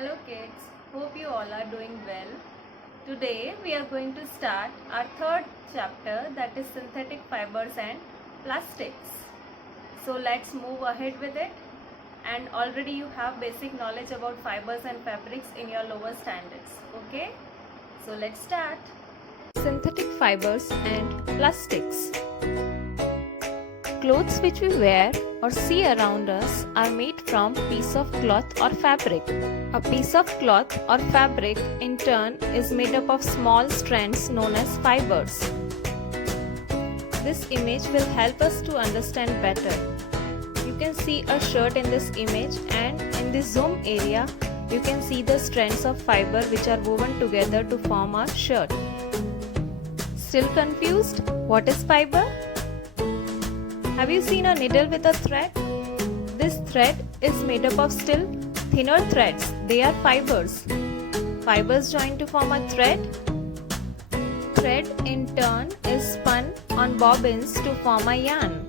Hello kids, hope you all are doing well. Today we are going to start our third chapter, that is synthetic fibers and plastics. So let's move ahead with it. And already you have basic knowledge about fibers and fabrics in your lower standards. Okay, so let's start. Synthetic fibers and plastics. Clothes which we wear or see around us are made from piece of cloth or fabric. A piece of cloth or fabric in turn is made up of small strands known as fibers. This image will help us to understand better. You can see a shirt in this image, and in this zoom area you can see the strands of fiber which are woven together to form a shirt. Still confused? What is fiber? Have you seen a needle with a thread? This thread is made up of still thinner threads. They are fibers. Fibers join to form a thread. Thread in turn is spun on bobbins to form a yarn.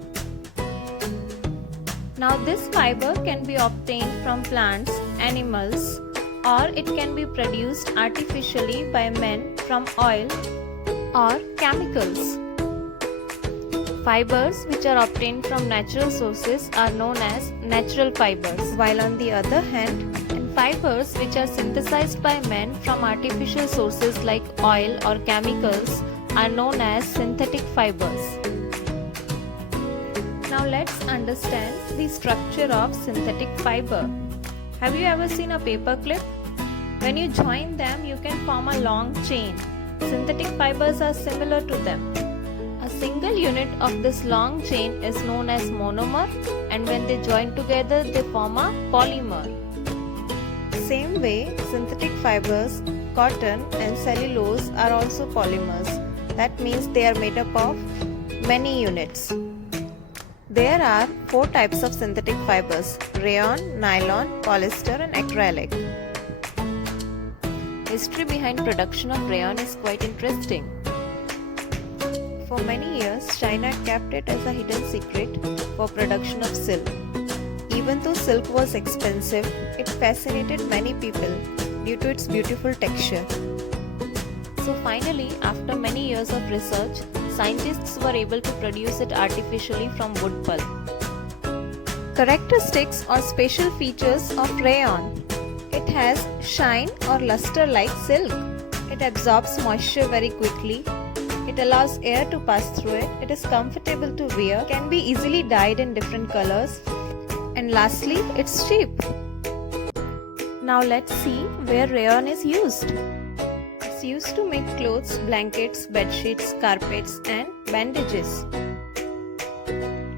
Now this fiber can be obtained from plants, animals, or it can be produced artificially by men from oil or chemicals. Fibers which are obtained from natural sources are known as natural fibers, while on the other hand, fibers which are synthesized by men from artificial sources like oil or chemicals are known as synthetic fibers. Now let's understand the structure of synthetic fiber. Have you ever seen a paper clip? When you join them, you can form a long chain. Synthetic fibers are similar to them. A single unit of this long chain is known as monomer, and when they join together they form a polymer. Same way, synthetic fibers, cotton and cellulose are also polymers. That means they are made up of many units. There are 4 types of synthetic fibers: rayon, nylon, polyester and acrylic. History behind production of rayon is quite interesting. For many years, China kept it as a hidden secret for production of silk. Even though silk was expensive, it fascinated many people due to its beautiful texture. So finally, after many years of research, scientists were able to produce it artificially from wood pulp. Characteristics or special features of rayon. It has shine or luster like silk. It absorbs moisture very quickly. It allows air to pass through it. It is comfortable to wear, can be easily dyed in different colors, and lastly, it's cheap. Now let's see where rayon is used. It's used to make clothes, blankets, bed sheets, carpets and bandages.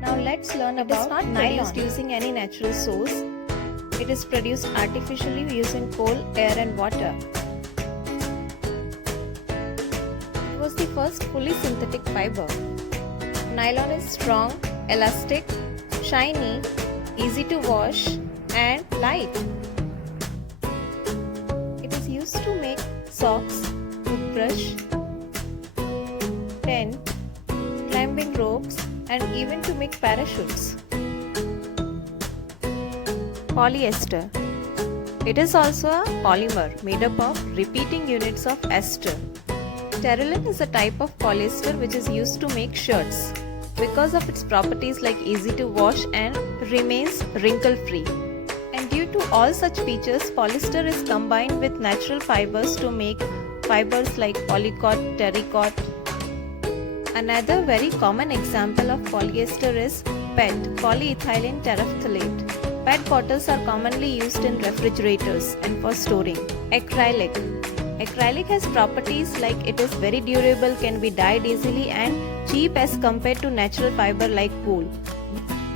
Now let's learn about nylon. It is not produced using any natural source. It is produced artificially using coal, air and water. It was the first fully synthetic fiber. Nylon is strong, elastic, shiny, easy to wash and light. It is used to make socks, toothbrush, tent, climbing ropes and even to make parachutes. Polyester. It is also a polymer made up of repeating units of ester. Terylene is a type of polyester which is used to make shirts because of its properties like easy to wash and remains wrinkle free. And due to all such features, polyester is combined with natural fibers to make fibers like polycot, terrycot. Another very common example of polyester is PET, polyethylene terephthalate. PET bottles are commonly used in refrigerators and for storing. Acrylic. Acrylic has properties like it is very durable, can be dyed easily and cheap as compared to natural fiber like wool.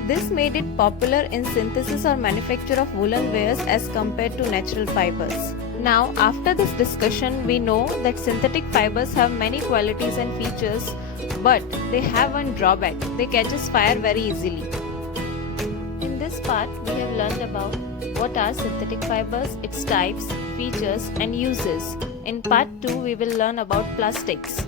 This made it popular in synthesis or manufacture of woolen wares as compared to natural fibers. Now, after this discussion, we know that synthetic fibers have many qualities and features, but they have one drawback: they catches fire very easily. In this part, we have learned about what are synthetic fibers, its types, features and uses. In part 2, we will learn about plastics.